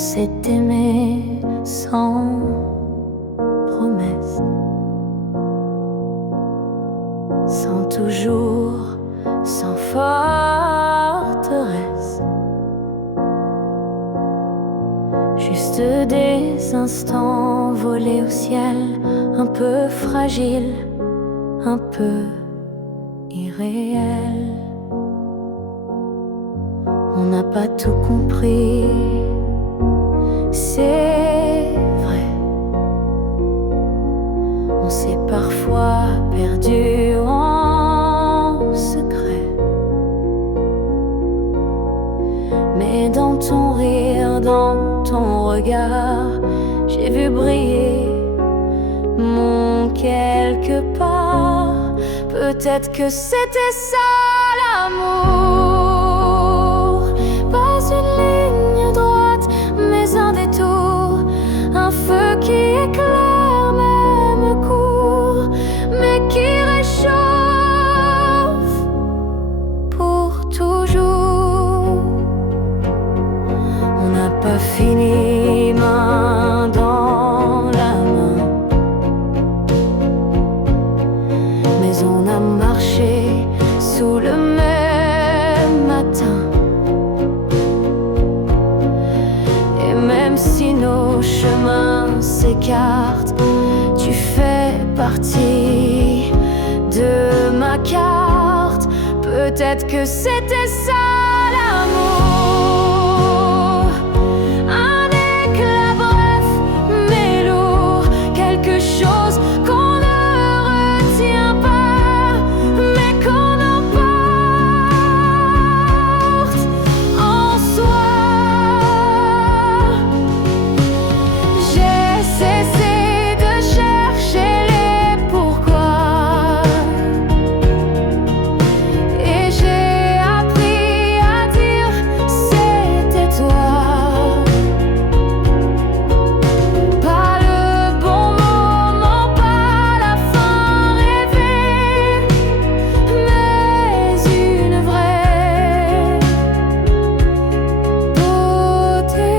s'est aimé sans promesse, sans toujours, sans forteresse. Juste des instants volés au ciel, un peu fragiles, un peu irréels. On n'a pas tout compris, c'est vrai. On s'est parfois perdu en secret. Mais dans ton rire, dans ton regard, j'ai vu briller mon quelque part. Peut-être que c'était ça l'amour. Pas une ligne droite, mais un détour. Un feu qui éclaire, même court, mais qui réchauffe pour toujours. On n'a pas fini main dans la main, mais on a marché sous le même matin. Et même si nos chemins s'écartent, tu fais partie de ma carte. Peut-être que c'était ça l'amour. Un éclat bref mais lourd, quelque chose qu'on ne retient pas, mais qu'on emporte en soi. J'ai cessé de chercher les pourquoi, et j'ai appris à dire c'était toi. Pas le bon moment, pas la fin rêvée, mais une vraie beauté.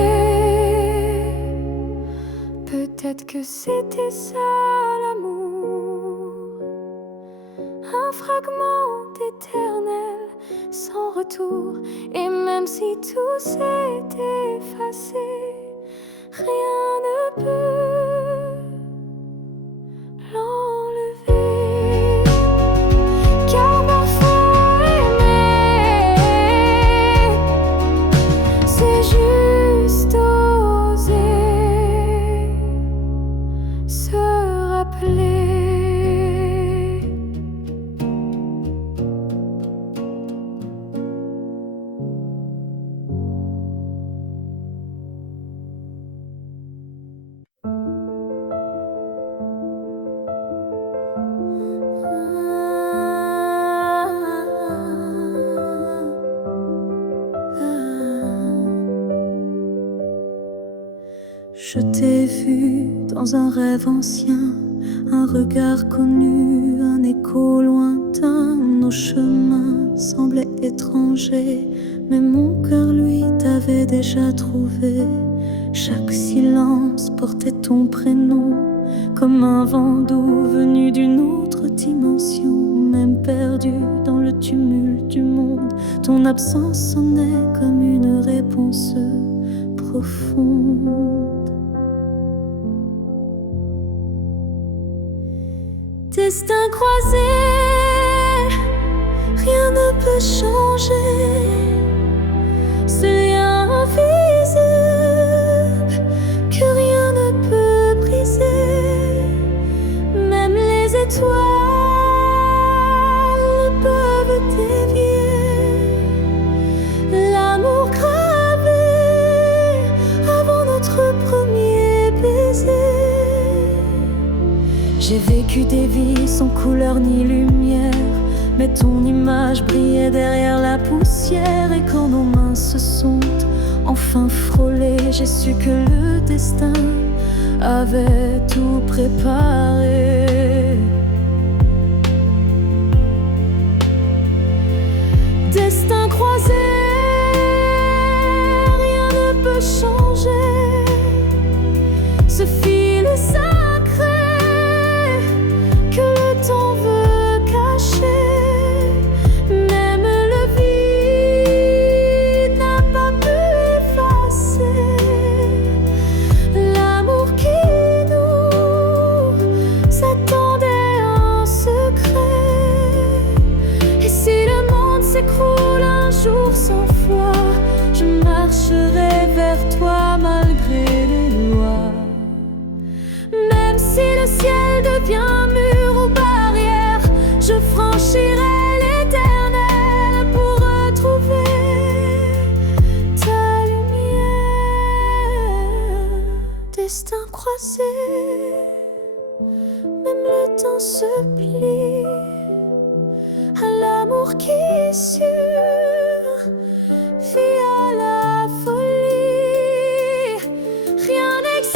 Peut-être que c'était ça l'amour. Un fragment éternel sans retour. Et même si tout s'est effacé, rien ne peut l'enlever. Car parfois aimer, c'est juste oser se rappeler. Je t'ai vu dans un rêve ancien, un regard connu, un écho lointain. Nos chemins semblaient étrangers, mais mon cœur, lui, t'avait déjà trouvé. Chaque silence portait ton prénom, comme un vent doux venu d'une autre dimension. Même perdu dans le tumulte du monde, ton absence sonnait comme une réponse profonde. Destin croisé, rien ne peut changer. Ce lien invisible que rien ne peut briser. Même les étoiles ne peuvent dévier l'amour gravé avant notre premier baiser. J'ai vécu des vies sans couleur ni lumière, mais ton image brillait derrière la poussière. Et quand nos mains se sont enfin frôlées, j'ai su que le destin avait tout préparé. Destin croisé, rien ne peut changer. jour sans foi, je marcherai vers toi malgré les lois. Même si le ciel devient mur ou barrière, je franchirai l'éternel pour retrouver ta lumière. Destin croisé, même le temps se plie à l'amour qui est sûr, vit à la folie. Rien n'existe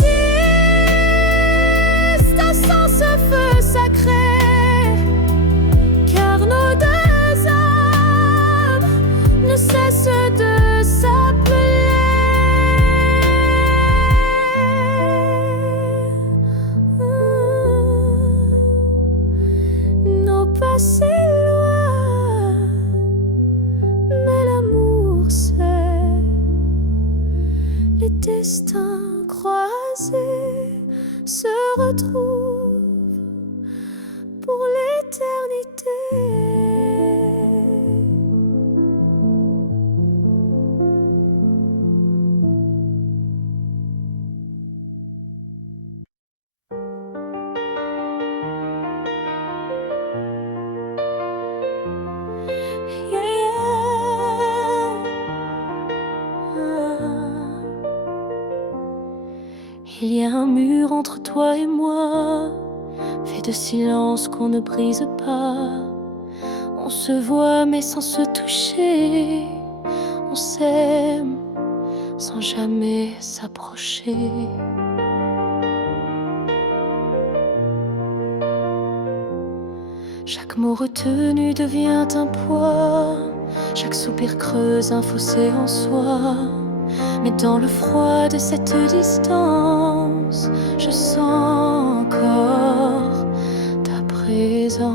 sans ce feu sacré, car nos deux âmes ne cessent de s'appeler. Nos passés les destins croisés se retrouvent pour l'éternité. Il y a un mur entre toi et moi, fait de silence qu'on ne brise pas. On se voit mais sans se toucher, on s'aime sans jamais s'approcher. Chaque mot retenu devient un poids, chaque soupir creuse un fossé en soi. Mais dans le froid de cette distance, je sens encore ta présence.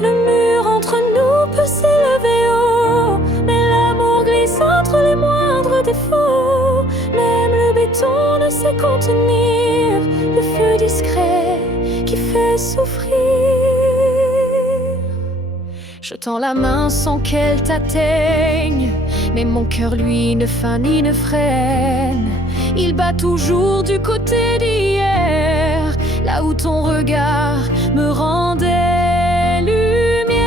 Le mur entre nous peut s'élever haut, mais l'amour glisse entre les moindres défauts. Même le béton ne sait contenir le feu discret qui fait souffrir. Je tends la main sans qu'elle t'atteigne, mais mon cœur lui ne feint ni ne freine. Il bat toujours du côté d'hier, là où ton regard me rendait lumière.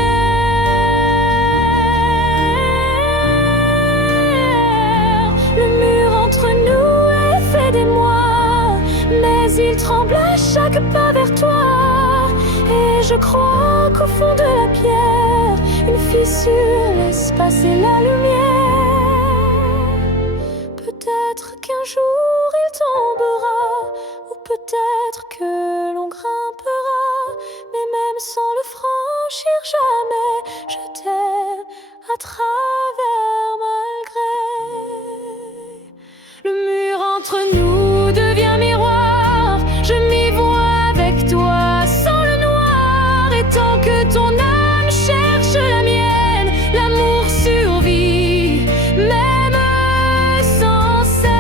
Le mur entre nous est fait d'émoi, mais il tremble à chaque pas vers toi. Et je crois qu'au fond de la pierre, une fissure laisse passer la lumière. Peut-être qu'un jour il tombera, ou peut-être que l'on grimpera, mais même sans le franchir jamais, je t'aime à travers malgré. Le mur entre nous devient miroir, je m'y vois avec toi sans le noir, et tant que ton âme cherche la mienne, l'amour survit, même sans cesse.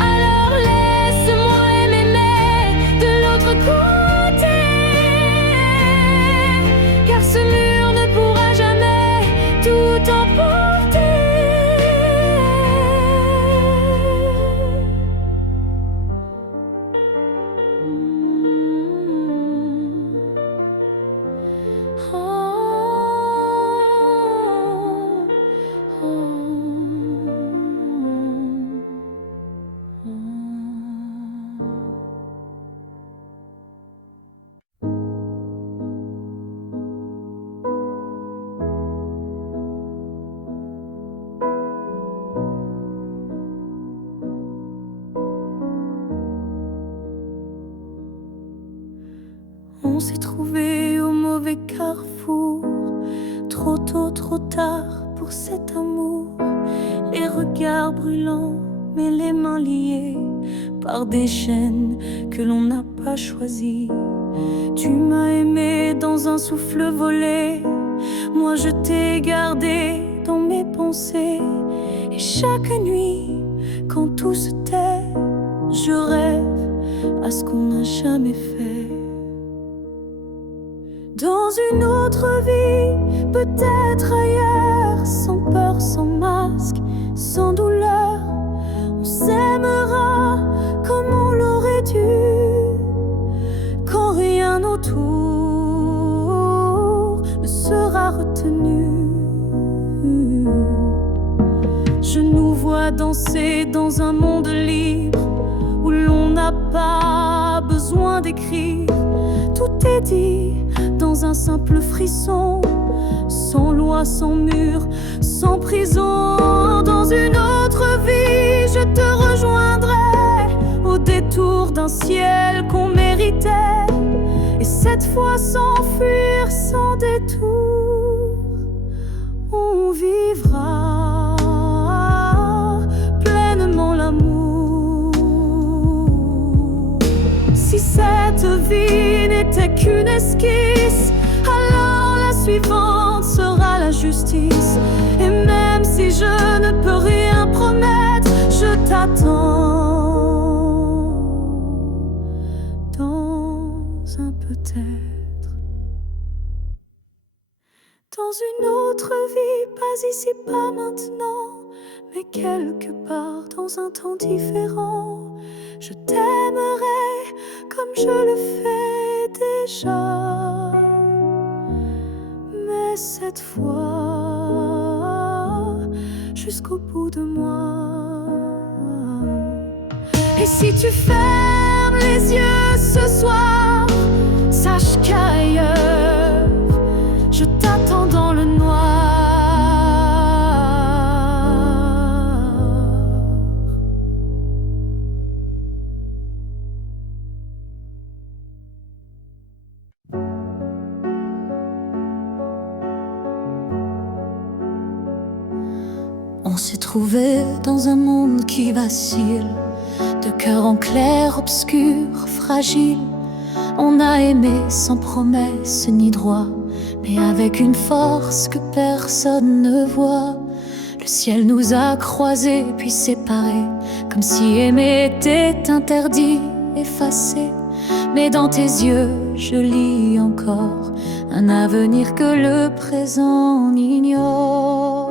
Alors laisse-moi m'aimer de l'autre côté, car ce mur ne pourra jamais tout emporter. On s'est trouvé au mauvais carrefour, trop tôt, trop tard pour cet amour. Les regards brûlants, mais les mains liées par des chaînes que l'on n'a pas choisies. Tu m'as aimé dans un souffle volé, moi je t'ai gardé dans mes pensées. Et chaque nuit, quand tout se tait, Je rêve à ce qu'on n'a jamais fait. Dans une autre vie, peut-être ailleurs, sans peur, sans masque, sans douleur, on s'aimera comme on l'aurait dû, quand rien autour ne sera retenu. Je nous vois danser dans un monde libre, où l'on n'a pas besoin d'écrire. Tout est dit dans un simple frisson, sans loi, sans mur, sans prison. Dans une autre vie, je te rejoindrai au détour d'un ciel qu'on méritait, et cette fois sans fuir, sans détour, on vivra pleinement l'amour. Si cette vie n'était qu'une esquisse, alors la suivante sera la justice. Et même si je ne peux rien promettre, je t'attends dans un peut-être. Dans une autre vie, pas ici, pas maintenant, mais quelque part dans un temps différent, je t'aimerai comme je le fais déjà, mais cette fois jusqu'au bout de moi. Et si tu fermes les yeux ce soir, sache qu'ailleurs je t'attends dans le noir. On s'est trouvé dans un monde qui vacille, de cœur en clair, obscur, fragile. On a aimé sans promesse ni droit, mais avec une force que personne ne voit. Le ciel nous a croisés puis séparés, comme si aimer était interdit, effacé. Mais dans tes yeux, je lis encore un avenir que le présent ignore.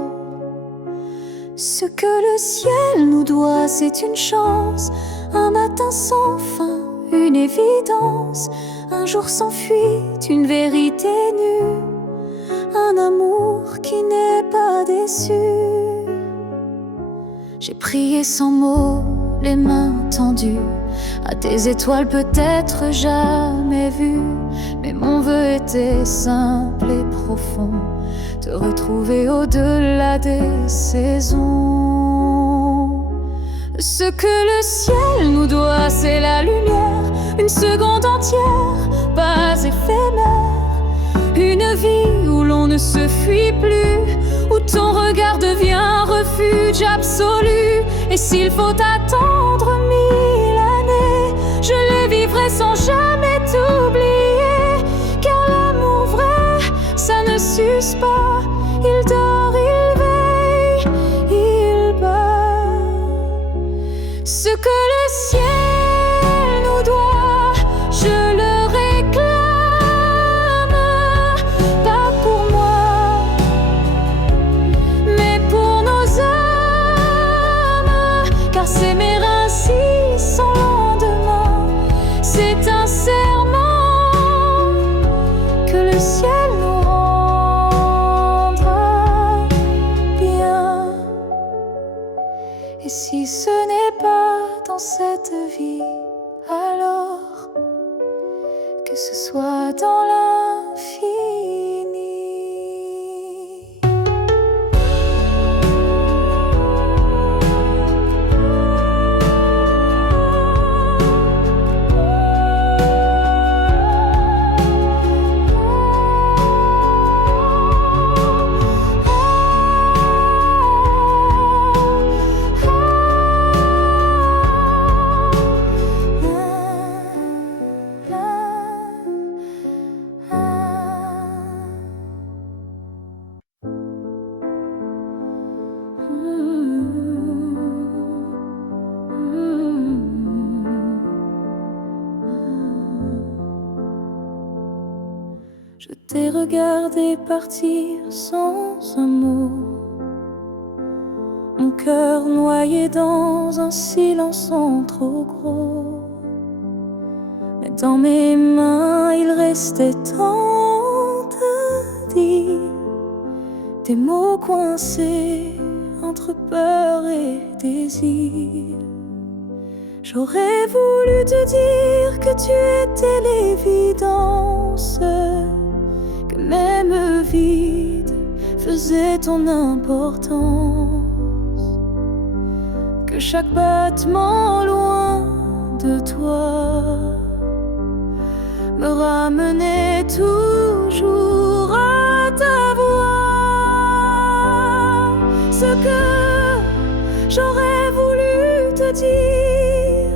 Ce que le ciel nous doit, c'est une chance, un matin sans fin, une évidence, un jour sans fuite, une vérité nue, un amour qui n'est pas déçu. J'ai prié sans mots, les mains tendues à tes étoiles peut-être jamais vues, mais mon vœu était simple et profond, te retrouver au-delà des saisons. Ce que le ciel nous doit, c'est la lumière, une seconde entière, pas éphémère, une vie où l'on ne se fuit plus, où ton regard devient un refuge absolu. Et s'il faut attendre 1000 années, je les vivrai sans jamais t'oublier, car l'amour vrai, ça ne s'use pas. Il dort, il veille, il bat. Ce que le ciel nous doit, je le réclame, pas pour moi, mais pour nos âmes, car s'aimer ainsi sans lendemain, c'est un serment que le ciel nous rendra bien. Et si ce n'est pas dans cette vie, alors que ce soit dans l'infini. t'ai regardé partir sans un mot, mon cœur noyé dans un silence trop gros. Mais dans mes mains il restait tant à dire, des mots coincés entre peur et désir. J'aurais voulu te dire que tu étais l'évidence, que même vide faisait ton importance, que chaque battement loin de toi me ramenait toujours à ta voix. Ce que j'aurais voulu te dire,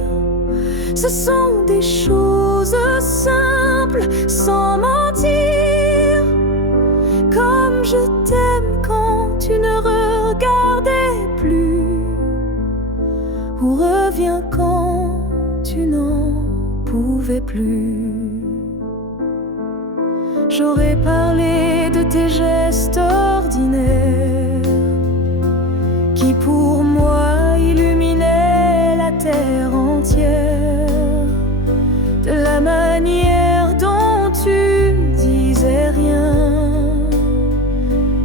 ce sont des choses simples, sans mentir. Comme je t'aime quand tu ne regardais plus, ou reviens quand tu n'en pouvais plus. J'aurais parlé de tes gestes ordinaires qui pour moi illuminaient la terre entière, de la manière dont tu disais rien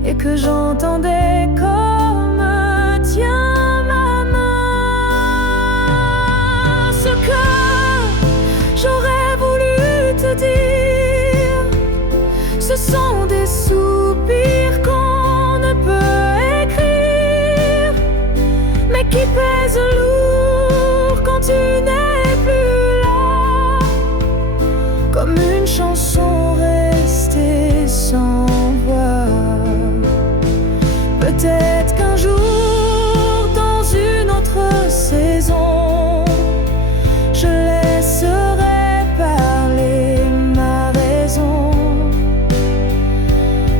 et que j'entendais comme tiens ma main. Ce que j'aurais voulu te dire, ce sont des soupirs qu'on ne peut écrire, mais qui pèsent lourd quand tu n'es plus là, comme une chanson restée sans voix. Peut-être qu'un jour, dans une autre saison, je laisserai parler ma raison.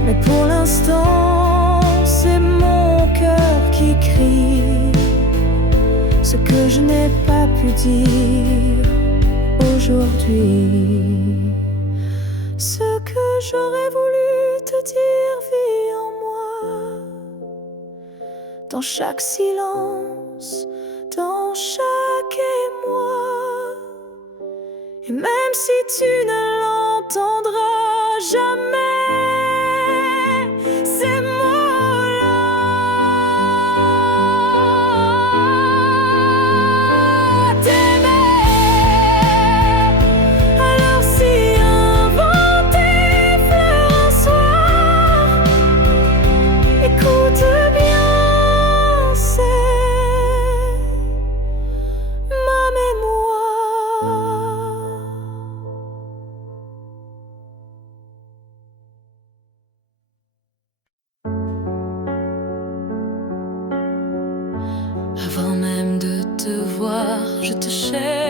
Mais pour l'instant, c'est mon cœur qui crie ce que je n'ai pas pu dire aujourd'hui. Ce que j'aurais voulu te dire vit en moi, dans chaque silence, dans chaque émoi. Et même si tu ne l'entendras jamais, ces mots-là, t'aimer. Alors si inventer fleur un soir, écoute bien, c'est ma mémoire. Avant même de te voir, je te cherchais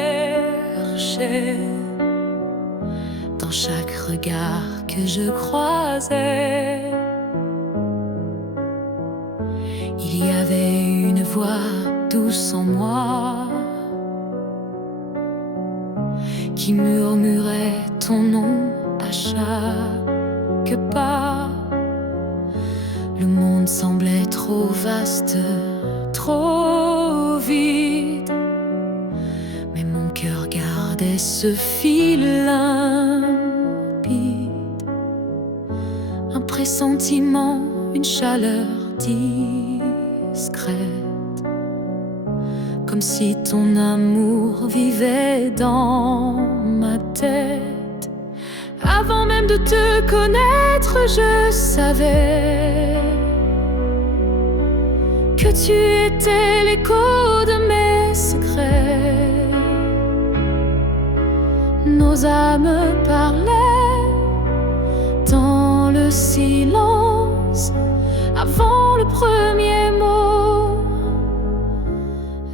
dans chaque regard que je croisais. Il y avait une voix douce en moi qui murmurait ton nom à chaque pas. Le monde semblait trop vaste, trop vide, mais mon cœur gardait ce fil limpide, un pressentiment, une chaleur discrète, comme si ton amour vivait dans ma tête. Avant même de te connaître, je savais que tu étais l'écho de mes secrets. Nos âmes parlaient dans le silence avant le premier mot,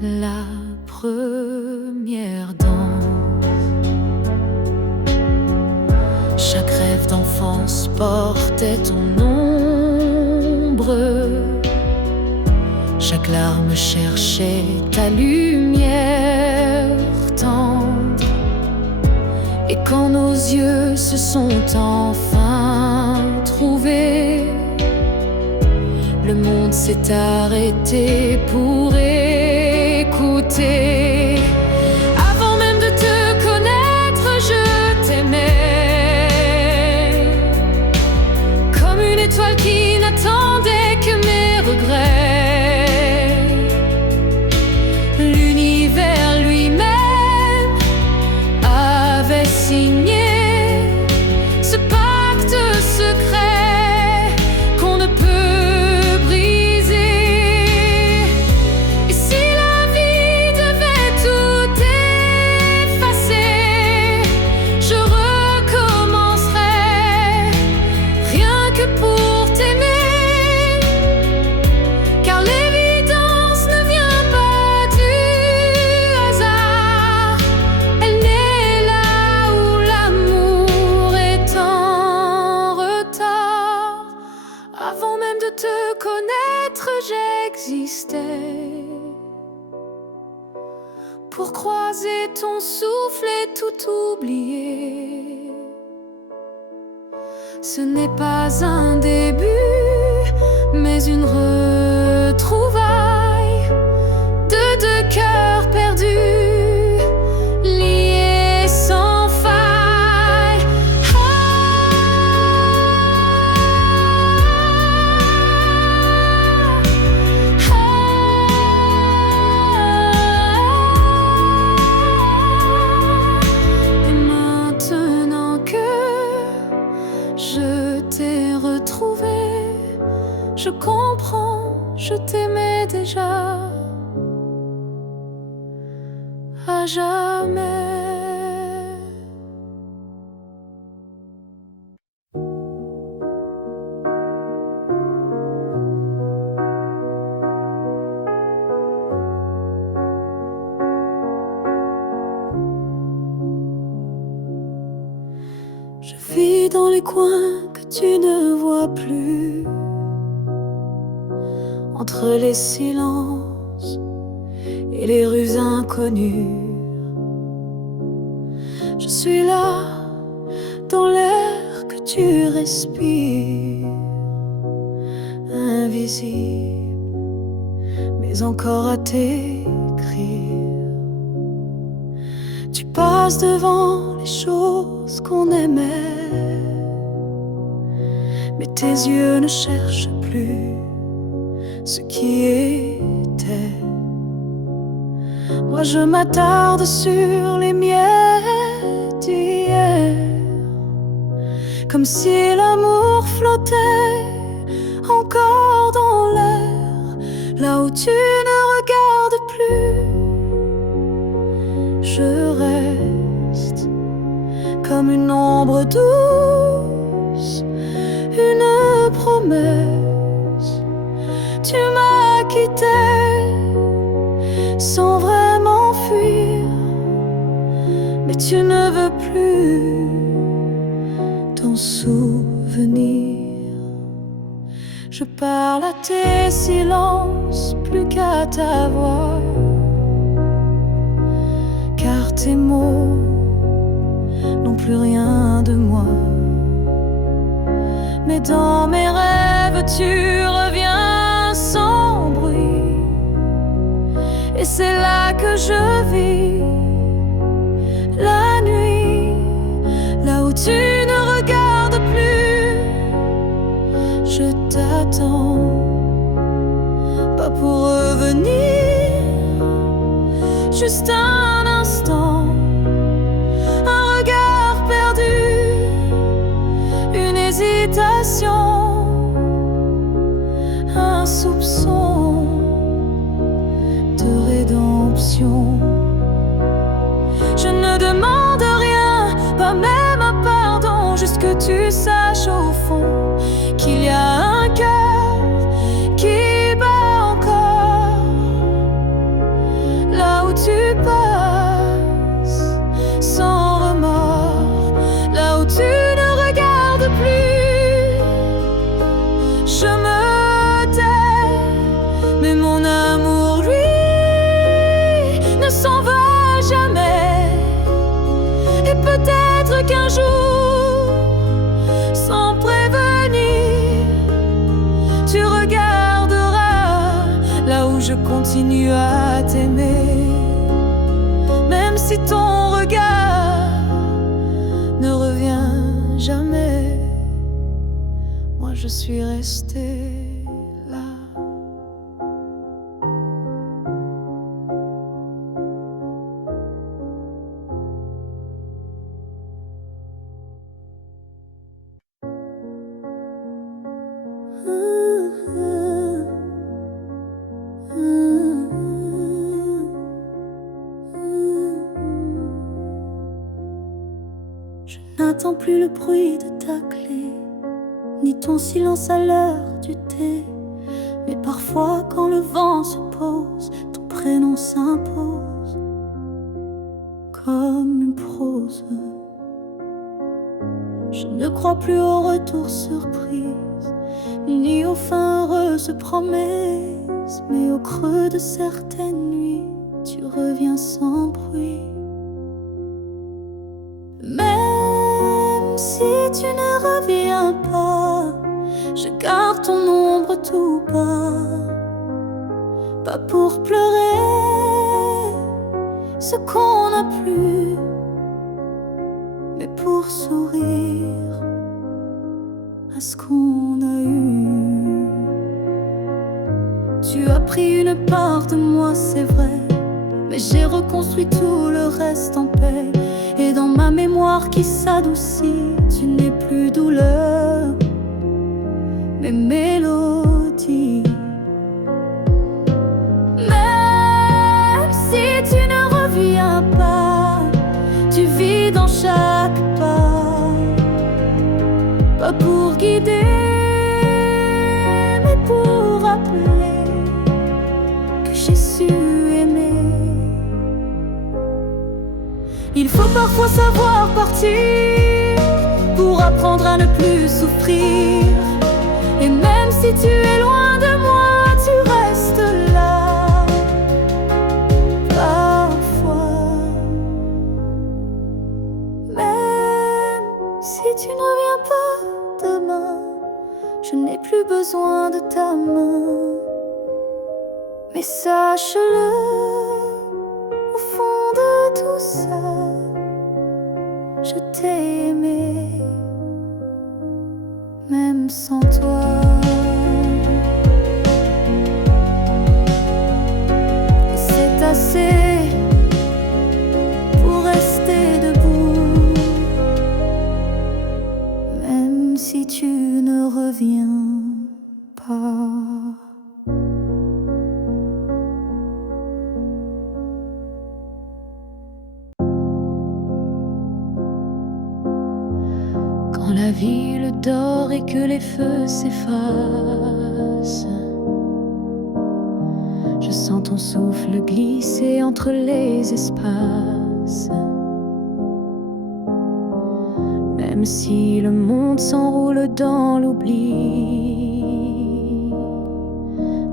la première danse. Chaque rêve d'enfance portait ton ombre, chaque larme cherchait ta lumière tendre. Et quand nos yeux se sont enfin retrouver. Le monde s'est arrêté pour écouter. Avant même de te connaître, je t'aimais. Comme une étoile qui n'attendait que mes regrets. L'univers lui-même avait signé ce pacte secret qu'on ne peut briser. Et si la vie devait tout effacer, je recommencerais rien que pour t'aimer. Car l'évidence ne vient pas du hasard. Elle naît là où l'amour est en retard. Avant même de te connaître, j'existais. Pour croiser ton souffle et tout oublier. Ce n'est pas un début, mais une retrouvaille de deux cœurs perdus, liés sans faille. Et maintenant que je t'ai retrouvé, je comprends, je t'aimais déjà à jamais. Je vis dans les coins que tu ne vois plus, entre les silences et les rues inconnues. Je suis là, dans l'air que tu respires, invisible, mais encore à t'écrire. Tu passes devant les choses qu'on aimait, mais tes yeux ne cherchent plus ce qui était. Moi je m'attarde sur les miettes d'hier, comme si l'amour flottait encore dans l'air, là où tu ne regardes plus. Je reste comme une ombre douce, une promesse. Tu m'as quitté sans vraiment fuir, mais tu ne veux plus t'en souvenir. Je parle à tes silences plus qu'à ta voix, car tes mots n'ont plus rien de moi. Mais dans mes rêves tu reviens sans bruit, et c'est là que je vis la nuit, là où tu ne regardes plus. Je t'attends, pas pour revenir, juste un instant, un regard perdu, une hésitation, un soupçon de rédemption. Je ne demande rien, pas même un pardon, juste que tu saches au fond qu'il y a un cœur qui bat encore là où tu passes sans remords, là où tu ne regardes plus. Je me tais, mais mon amour, lui, ne s'en va jamais. Et peut-être qu'un jour, sans prévenir, si ton regard ne revient jamais, moi je suis restée là. Je n'attends plus le bruit de ta clé, ni ton silence à l'heure du thé. Mais parfois quand le vent se pose, ton prénom s'impose comme une prose. Je ne crois plus au retour surprise, ni aux fins heureuses promesses. Mais au creux de certaines nuits, tu reviens sans bruit. Même si tu ne reviens pas, je garde ton ombre tout bas. Pas pour pleurer ce qu'on n'a plus, mais pour sourire à ce qu'on a eu. Tu as pris une part de moi, c'est vrai, mais j'ai reconstruit tout le reste en paix. Et dans ma mémoire qui s'adoucit, tu n'es plus douleur, mais mélodie. Même si tu ne reviens pas, tu vis dans chaque pas. Pas pour guider, mais pour rappeler que j'ai su aimer. Il faut parfois savoir partir pour apprendre à ne plus souffrir. Et même si tu es loin de moi, tu restes là. Parfois, même si tu ne reviens pas demain, je n'ai plus besoin de ta main. Mais sache-le, au fond de tout ça, je t'ai aimé, même sans toi. Et c'est assez pour rester debout, même si tu ne reviens pas. Quand la ville dort et que les feux s'effacent, je sens ton souffle glisser entre les espaces. Même si le monde s'enroule dans l'oubli,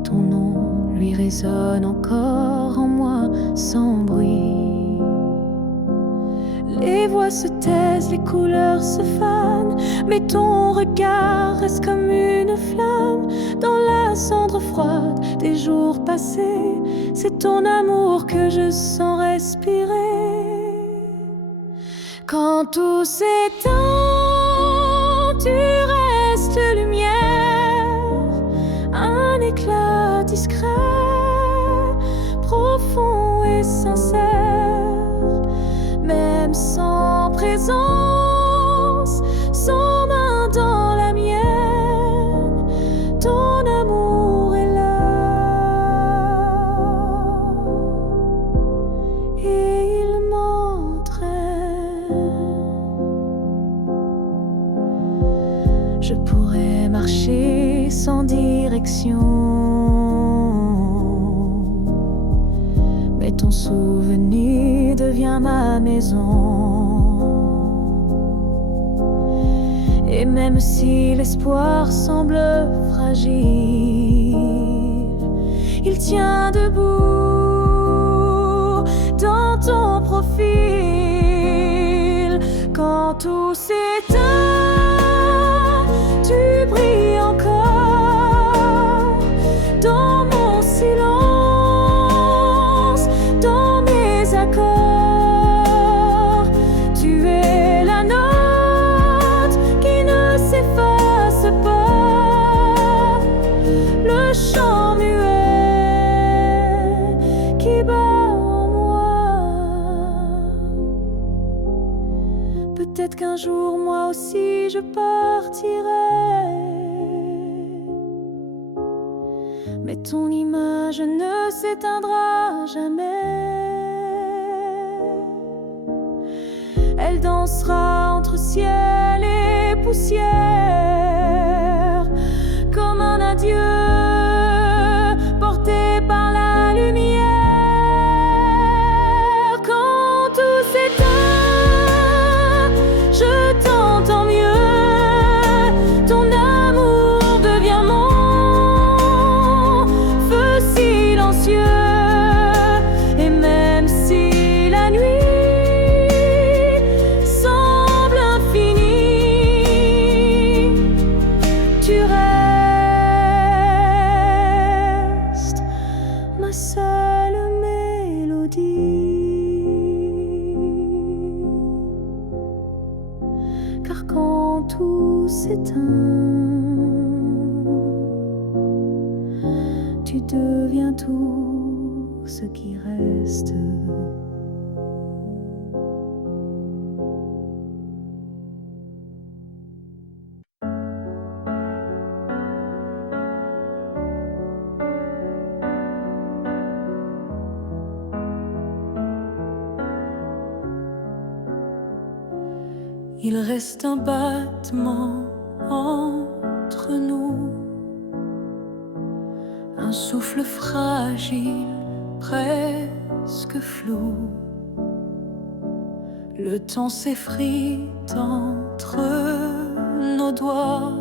ton nom lui résonne encore en moi sans bruit. Les voix se taisent, les couleurs se fanent, mais ton regard reste comme une flamme dans la cendre froide des jours passés. C'est ton amour que je sens respirer. Quand tout s'éteint, tu restes lumière, un éclat discret, profond et sincère. Même sans présence, sans main dans la mienne, ton amour est là. Et il m'entraîne. Je pourrais marcher sans direction, mais ton souvenir devient ma maison. Et même si l'espoir semble fragile, il tient debout dans ton profil. Quand tout s'éteint, tu brilles encore dans mon silence, dans mes accords. peut-être qu'un jour moi aussi je partirai, mais ton image ne s'éteindra jamais. Elle dansera entre ciel et poussière, comme un adieu porté par la lumière. Quand tout s'éteint, je t'entends mieux. Ton amour devient mon feu silencieux. Et même si la nuit semble infinie, tu restes ma seule mélodie. Car quand tout s'éteint, tu deviens tout ce qui reste. Il reste un battement entre nous, un souffle fragile, presque flou. Le temps s'effrite entre nos doigts,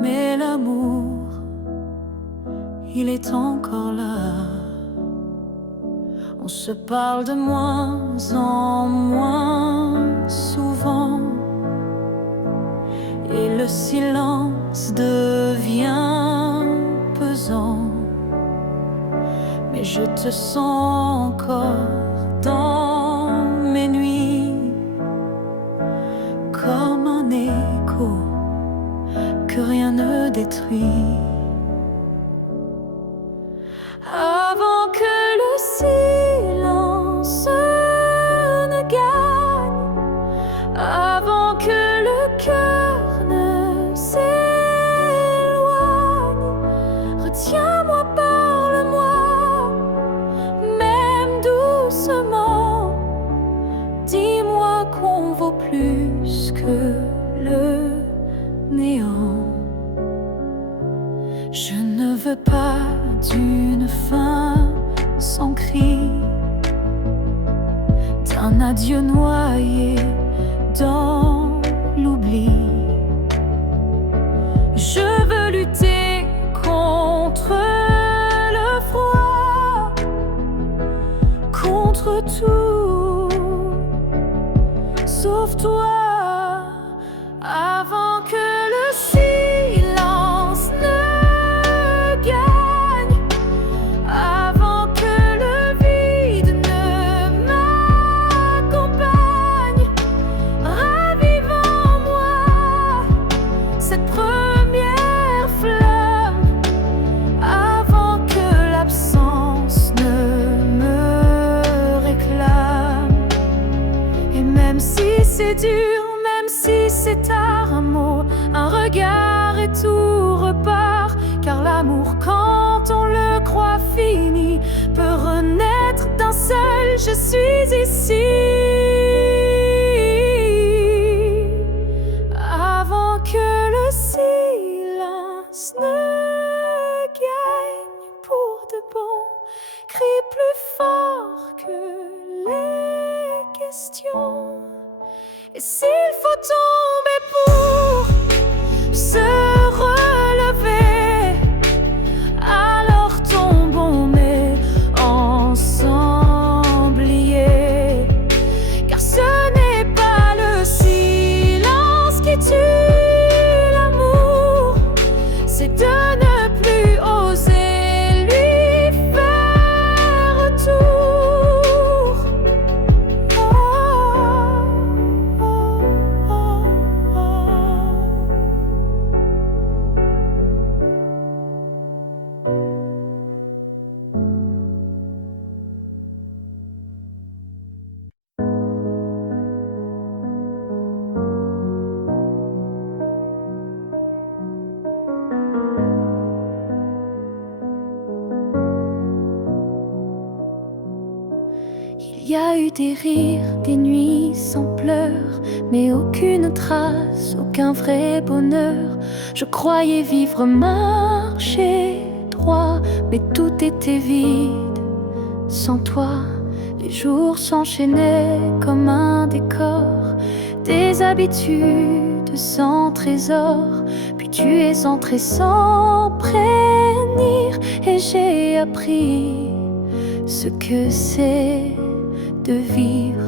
mais l'amour, il est encore là. On se parle de moins en moins souvent, et le silence devient pesant. Mais je te sens encore dans mes nuits, comme un écho que rien ne détruit. Avant que le silence ne gagne, avant que le cœur ne s'éloigne, retiens-moi, parle-moi, même doucement. Dis-moi qu'on vaut plus que le néant. Je ne veux pas d'une fin sans cri, d'un adieu noyé dans l'oubli. Je veux lutter contre le froid, contre tout, sauf toi. Avant que le silence ne gagne, avant que le vide ne m'accompagne, ravive en moi cette première flamme, avant que l'absence ne me réclame. Et même si c'est dur, même si c'est tard, un mot, un regard et tout repart. Car l'amour, quand on le croit fini, peut renaître d'un seul je suis ici. Avant que le silence ne gagne pour de bon, crie plus fort que les questions. Et s'il faut tomber pour se relever, alors tombons, mais ensemble liés. Car ce n'est pas le silence qui tue l'amour, c'est de ne plus oser lui faire retour. Oh, oh, oh. Il y a eu des rires, des nuits sans pleurs, mais aucune trace, aucun vrai bonheur. Je croyais vivre, marcher droit, mais tout était vide. Sans toi, les jours s'enchaînaient comme un décor, des habitudes sans trésor. Puis tu es entré sans prévenir, et j'ai appris ce que c'est de vivre.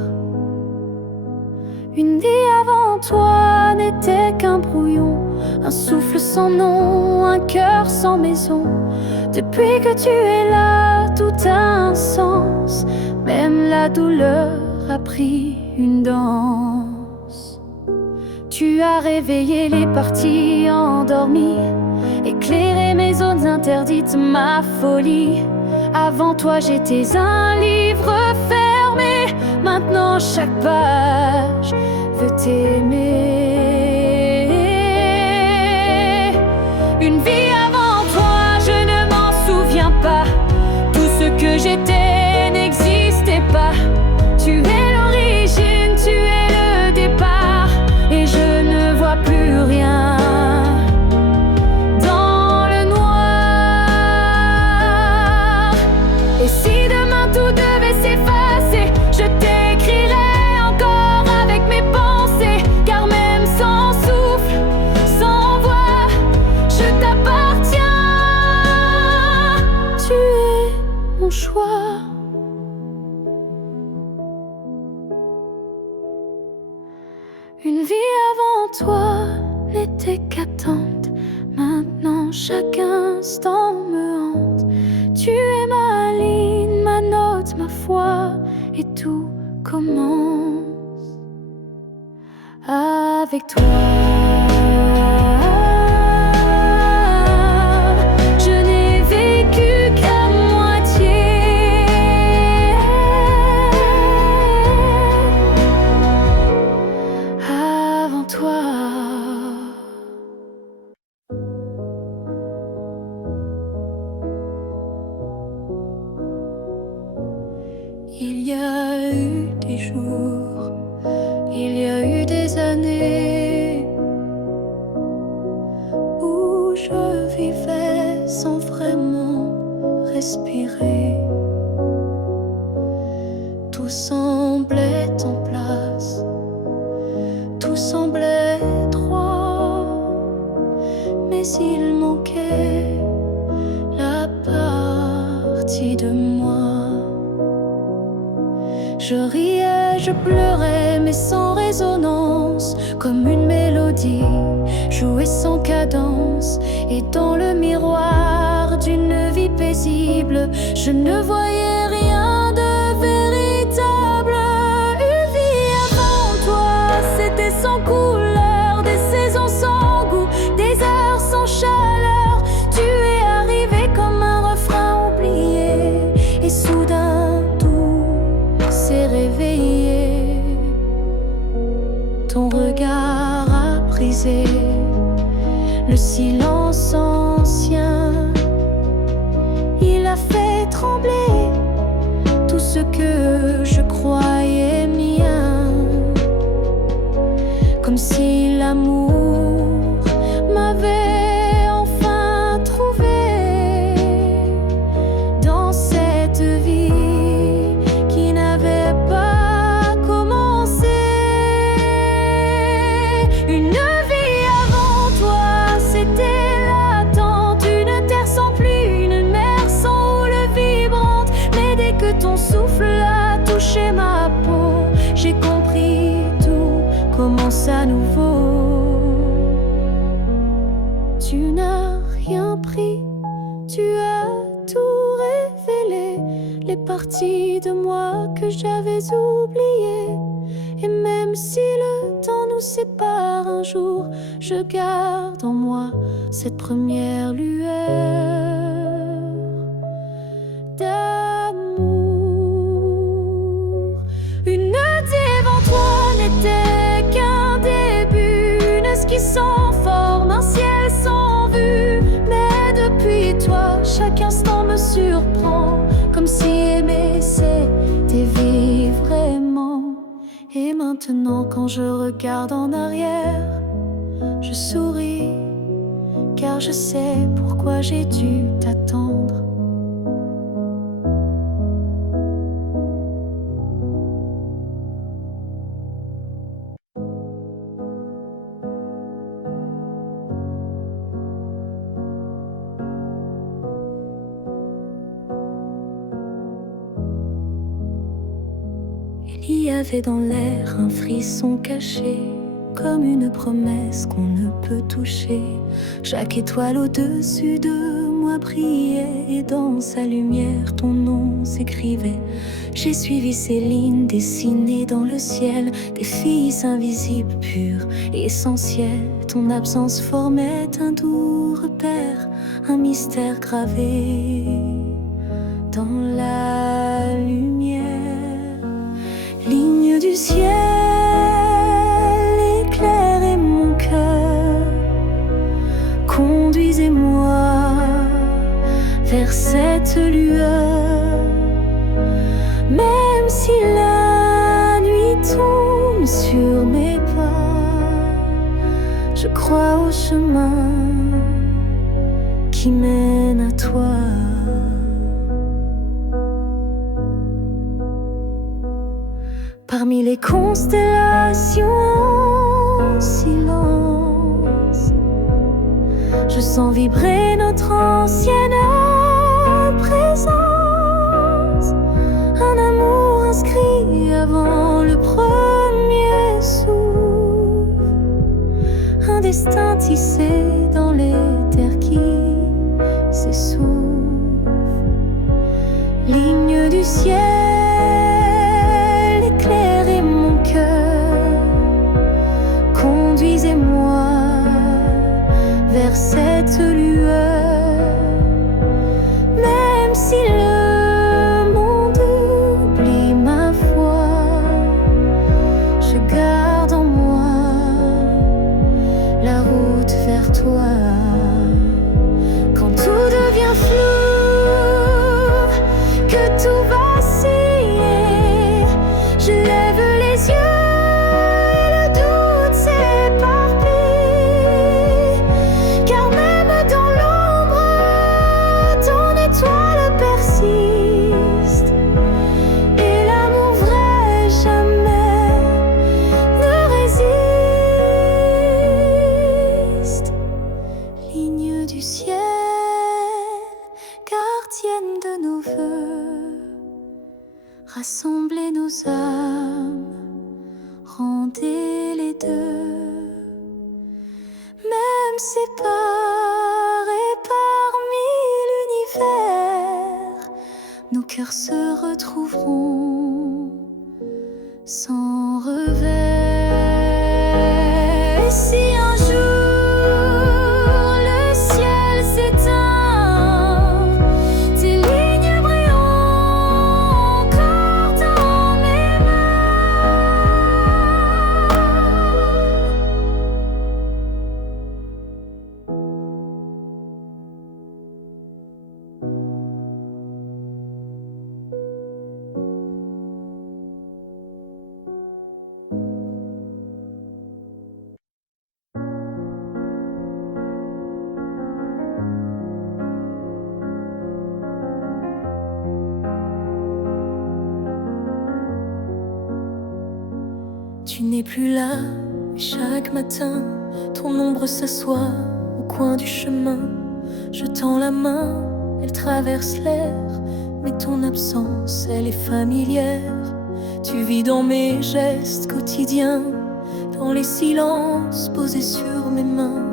Une vie avant toi n'était qu'un brouillon, un souffle sans nom, un cœur sans maison. Depuis que tu es là, tout a un sens, même la douleur a pris une danse. Tu as réveillé les parties endormies, éclairé mes zones interdites, ma folie. Avant toi j'étais un livre fermé, maintenant chaque page veut t'aimer. Une vie avant toi, je ne m'en souviens pas. Tout ce que j'étais n'existait pas. Tu es l'origine, tu es le départ, et je ne vois plus rien. Et si demain tout devait s'effacer, je t'écrirais encore avec mes pensées. Car même sans souffle, sans voix, je t'appartiens. Tu es mon choix. Une vie avant toi n'était qu'attente. Maintenant chaque instant me hante. Tu es ma ligne, ma note, ma foi, et tout commence avec toi. Je n'ai vécu qu'à moitié. Avant toi. Il y a eu des jours, il y a eu des années où je vivais sans vraiment respirer. Tout semblait en place, tout semblait droit, mais il manquait la partie de moi. Je riais, je pleurais, mais sans résonance, comme une mélodie jouée sans cadence. Et dans le miroir d'une vie paisible, je ne voyais rien de véritable. Une vie avant toi, c'était sans couleur, des saisons sans goût, des heures sans chaleur. Tu es arrivé comme un refrain oublié, et soudain s'est réveillé. Ton regard a brisé le silence ancien. Il a fait trembler tout ce que je croyais mien. Comme si l'amour m'avait enfin trouvé dans cette vie qui n'avait pas commencé. Une vie avant toi, c'était l'attente, une terre sans pluie, une mer sans houle vibrante. Mais dès que ton souffle a touché ma peau, j'ai compris tout commence à nouveau. Tu n'as rien pris, tu as tout révélé, les parties de moi que j'avais oubliées. Et même si le temps nous sépare un jour, je garde en moi cette première lueur d'amour. Une vie avant toi n'était qu'un début, une esquisse sans forme, un ciel sans vue. Mais depuis toi, chaque instant me surprend, comme si aimer c'était vivre maintenant quand je regarde en arrière, je souris, car je sais pourquoi j'ai dû t'attendre. Il y avait dans l'air un frisson caché, comme une promesse qu'on ne peut toucher. Chaque étoile au-dessus de moi brillait, et dans sa lumière ton nom s'écrivait. J'ai suivi ces lignes dessinées dans le ciel, des filles invisibles, pures et essentielles. Ton absence formait un doux repère, un mystère gravé dans la lumière. Ligne du ciel, éclairez mon cœur, conduisez-moi vers cette lueur. Même si la nuit tombe sur mes pas, je crois au chemin qui mène à toi. Parmi les constellations en silence, je sens vibrer notre ancienne présence. Un amour inscrit avant le premier souffle, un destin tissé dans les terres qui s'essoufflent. Ligne du ciel, éclairez mon cœur, conduisez-moi vers cette lueur. Même si le monde oublie ma foi, je garde en moi la route vers toi. Quand tout devient flou, que tout vacille, je lève les yeux et le doute s'éparpille. Car même dans l'ombre, ton étoile persiste, et l'amour vrai jamais ne résiste. Ligne du ciel, gardienne de nos vœux, rassemblez nos âmes, rendez les deux. Même séparés parmi l'univers, nos cœurs se retrouveront sans revers. Et si un jour le ciel s'éteint, tes lignes brilleront encore dans mes Tu n'es plus là, mais chaque matin, ton ombre s'assoit au coin du chemin. Je tends la main, elle traverse l'air, mais ton absence, elle est familière. Tu vis dans mes gestes quotidiens, dans les silences posés sur mes mains.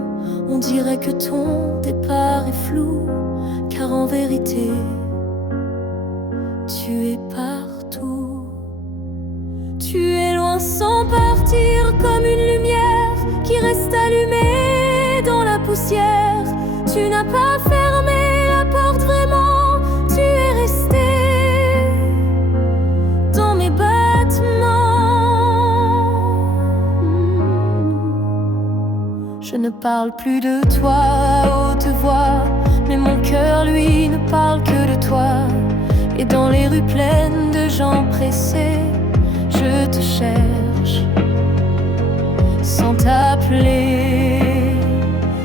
On dirait que ton départ est flou, car en vérité, tu es partout. Tu es loin sans partir, comme une lumière qui reste allumée dans la poussière. Tu n'as pas fermé la porte vraiment, tu es resté dans mes battements. Je ne parle plus de toi à haute voix, mais mon cœur lui ne parle que de toi. Et dans les rues pleines de gens pressés, je te cherche anges sont appelés.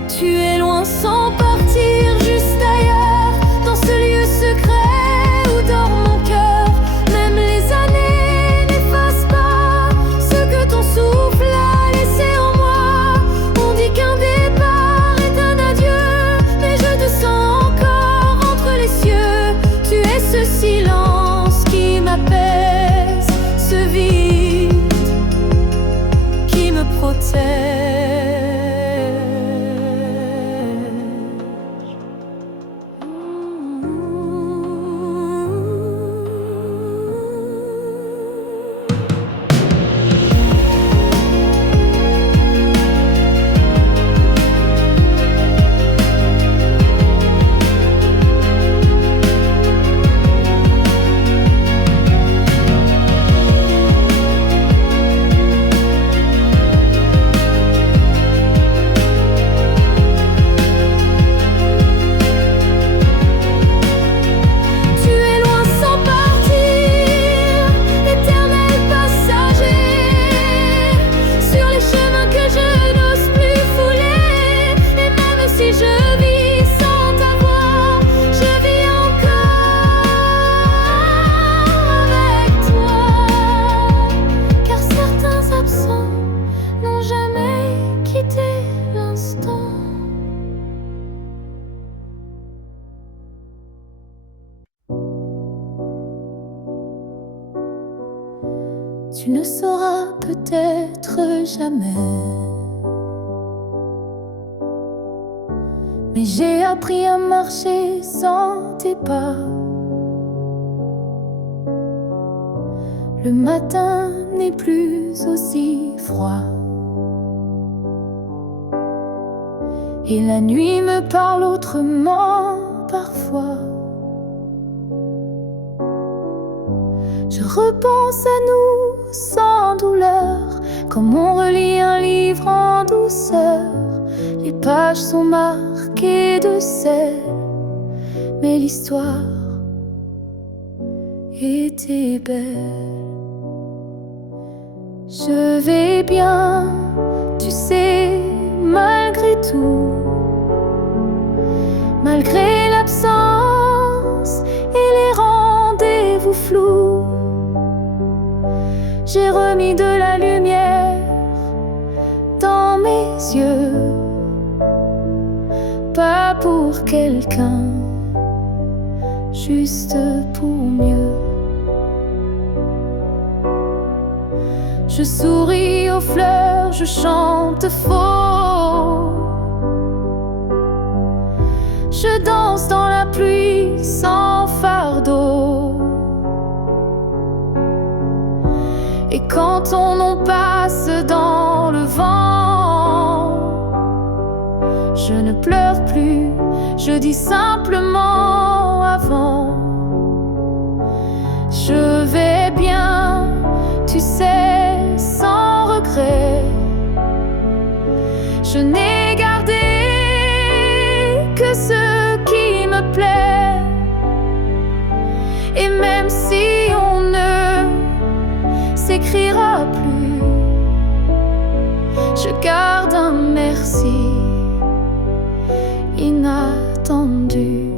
Tu es loin sans partir, juste ailleurs, dans ce lieu secret où dort mon cœur. Même les années n'effacent pas ce que ton souffle a laissé en moi. On dit qu'un départ est un adieu, mais je te sens encore entre les cieux. Tu es ce silence qui m'apaise, ce vide qui me protège. Tu ne sauras peut-être jamais, mais j'ai appris à marcher sans tes pas. Le matin n'est plus aussi froid et la nuit me parle autrement parfois. Je repense à nous sans douleur, comme on relit un livre en douceur. Les pages sont marquées de sel, mais l'histoire était belle. Je vais bien, tu sais, malgré tout, malgré l'absence et les rendez-vous flous. J'ai remis de la lumière dans mes yeux, pas pour quelqu'un, juste pour mieux. Je souris aux fleurs, je chante faux. Je danse dans la pluie sans fardeau. Et quand ton nom passe dans le vent, je ne pleure plus, je dis simplement avant. Je vais bien, tu sais, sans regret. Je n'ai gardé que ce qui me plaît. Et même si on ne s'écrira plus, je garde un merci inattendu.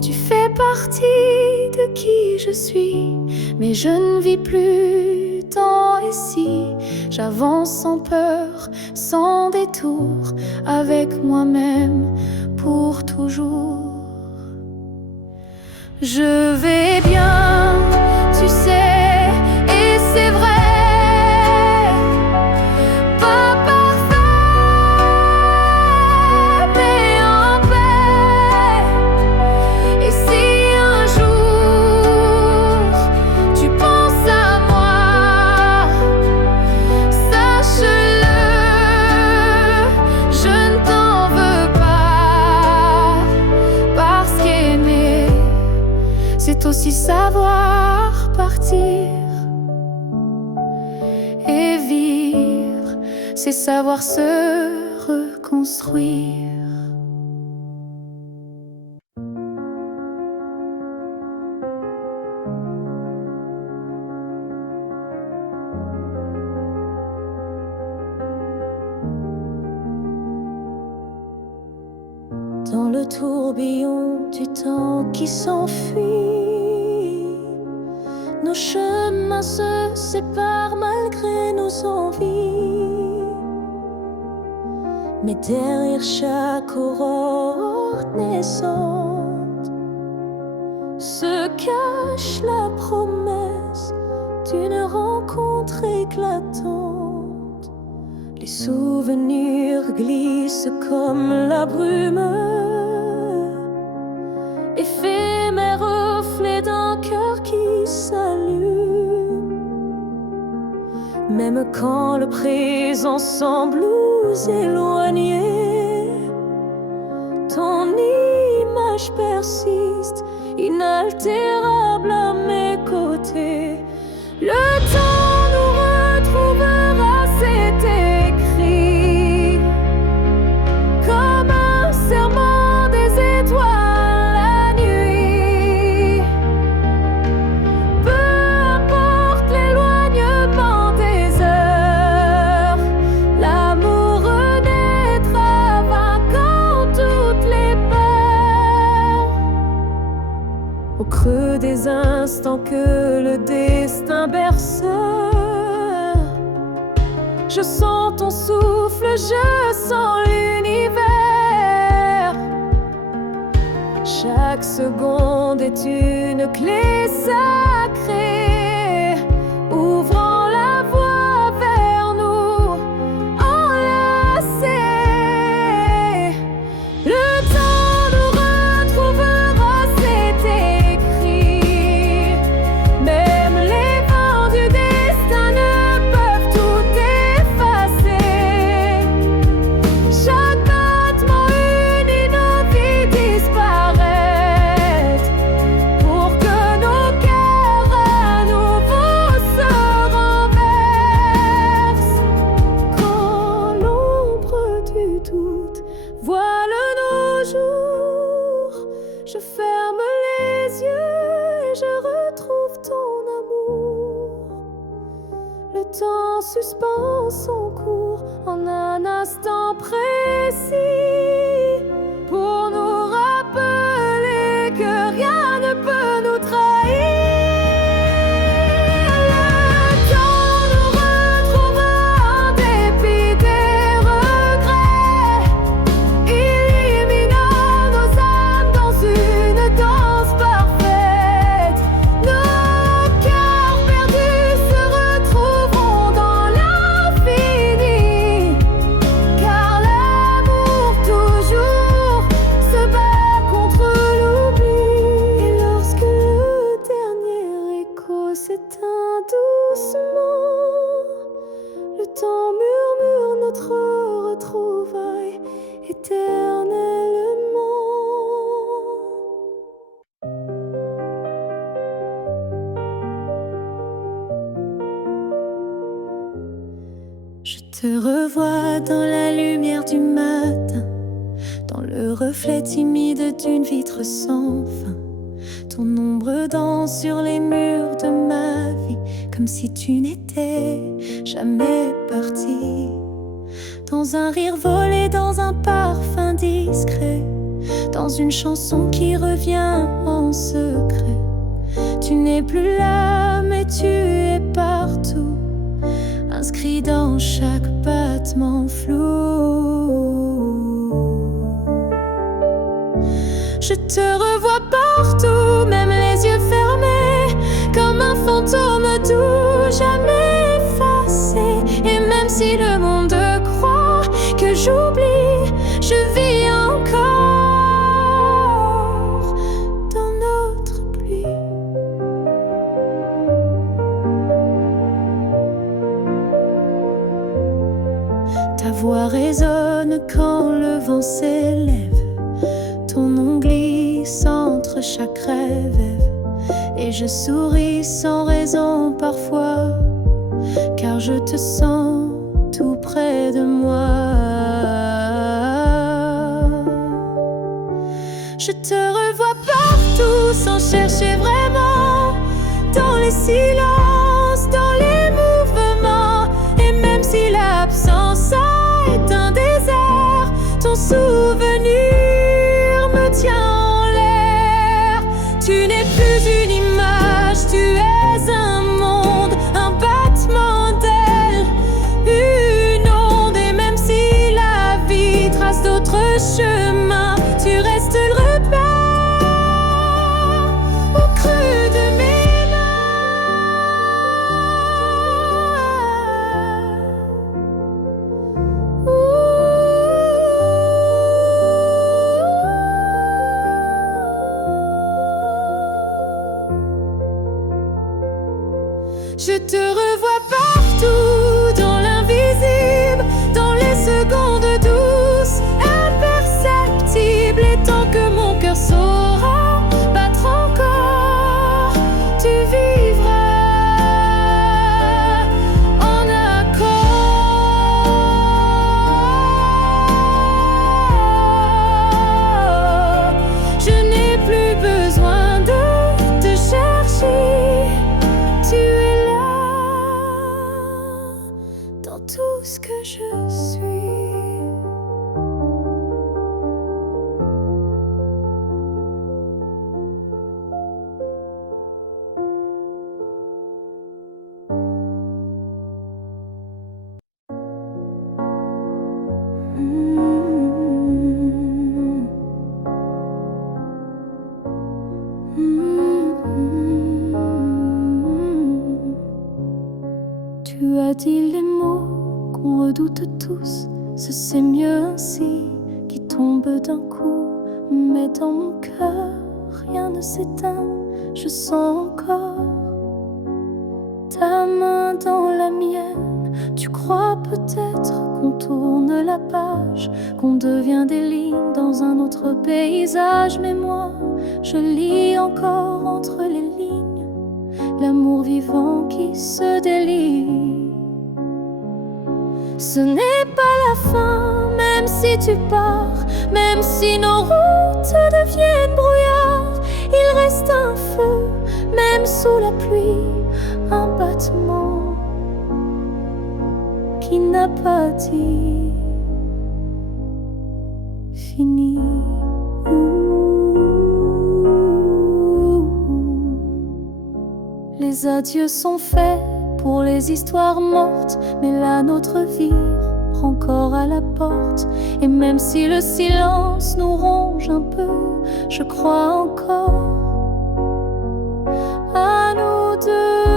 Tu fais partie de qui je suis, mais je ne vis plus tant ici. J'avance sans peur, sans détour, avec moi-même pour toujours. Je vais bien, tu sais, et c'est vrai. Pas parfait, mais en paix. Et si un jour tu penses à moi, sache-le, je ne t'en veux pas. Parce qu'aimer, c'est aussi savoir partir. Et vivre, c'est savoir se reconstruire. le tourbillon du temps qui s'enfuit. Nos chemins se séparent malgré nos envies. Mais derrière chaque aurore naissante se cache la promesse d'une rencontre éclatante. Les souvenirs glissent comme la brume, éphémère reflet d'un cœur qui s'allume. Même quand le présent semble nous éloigner, ton image persiste, inaltérable à mes côtés. Le temps nous retrouvera, c'est écrit, comme un serment des étoiles la nuit. Peu importe l'éloignement des heures, l'amour renaîtra vainquant toutes les peurs. Au creux des instants que le destin berce, je sens ton souffle, je sens l'univers. Chaque seconde est une clé sacrée, ouvrant la voie vers nous, enlacés. Le temps nous retrouvera, c'est écrit. Même les vents du destin ne peuvent tout effacer. Chaque battement unit nos vies disparaître, pour que nos cœurs à nouveau se renversent. Quand l'ombre du doute voile nos jours, je ferme les yeux et je retrouve ton amour. Le temps suspend son cours en un instant précis, pour nous rappeler que rien ne peut nous trahir. Le temps nous retrouvera en dépit des regrets, illuminant nos âmes dans une danse parfaite. Nos cœurs perdus se retrouveront dans l'infini, car l'amour toujours se bat contre l'oubli. Et lorsque le dernier écho s'éteint doucement, le temps murmure notre retrouvaille éternellement. Je te revois dans la lumière du matin, dans le reflet timide d'une vitre sans fin. Ton ombre danse sur les murs de ma vie, comme si tu n'étais jamais parti. Dans un rire volé, dans un parfum discret, dans une chanson qui revient en secret. Tu n'es plus là, mais tu es partout, inscrit dans chaque battement flou. Je te revois partout, même les yeux fermés, comme un fantôme doux, jamais effacé. Et même si le monde croit que j'oublie, je vis encore dans notre pluie. Ta voix résonne quand le vent s'élève, ton nom glisse entre chaque rêve. Et je souris sans raison parfois, car je te sens tout près de moi. Je te revois partout sans chercher vraiment, dans les silences, dans les mouvements. Et même si l'absence a est un désert, ton souvenir me Tu n'es plus une image, tu es un monde, un battement d'ailes, une onde. Et même si la vie trace d'autres chemins, tu restes le repère au creux de mes Je te revois partout, dans l'invisible, dans les secondes douces, imperceptibles. Et tant que mon cœur saura battre encore, tu vivras en accord. Je n'ai plus besoin de te chercher, tu es dans tout ce que je suis. Tu as dit les mots qu'on redoute tous, ce c'est mieux ainsi, qui tombe d'un coup. Mais dans mon cœur, rien ne s'éteint, je sens encore ta main dans la mienne. Tu crois peut-être qu'on tourne la page, qu'on devient des lignes dans un autre paysage. Mais moi, je lis encore entre les lignes l'amour vivant qui se délie. Ce n'est pas la fin, même si tu pars, même si nos routes deviennent brouillard. Il reste un feu, même sous la pluie, un battement qui n'a pas dit fini. Les adieux sont faits pour les histoires mortes, mais la nôtre vie prend corps à la porte. Et même si le silence nous ronge un peu, je crois encore à nous deux.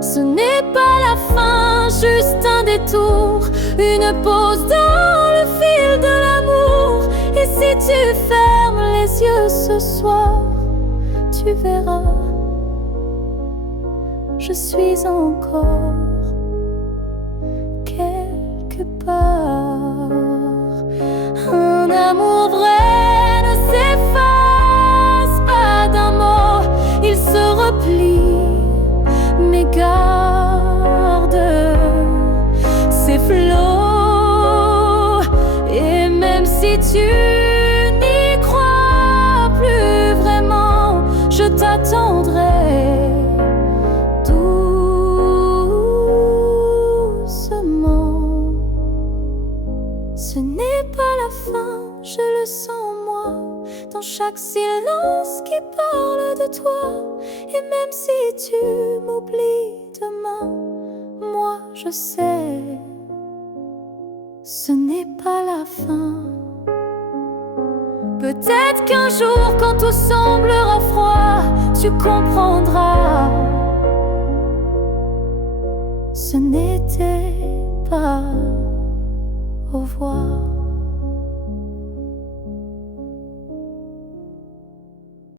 Ce n'est pas la fin, juste un détour, une pause dans le fil de l'amour. Et si tu fermes les yeux ce soir, tu verras, je suis encore quelque part. Un amour vrai ne s'efface pas d'un mot, il se replie, mais garde ses flots. Et même si tu n'y crois plus vraiment, je t'attendrai doucement. Ce n'est pas la fin, je le sens en moi, dans chaque silence qui parle de toi. Et même si tu m'oublies demain, moi je sais, ce n'est pas la fin. Peut-être qu'un jour, quand tout semblera froid, tu comprendras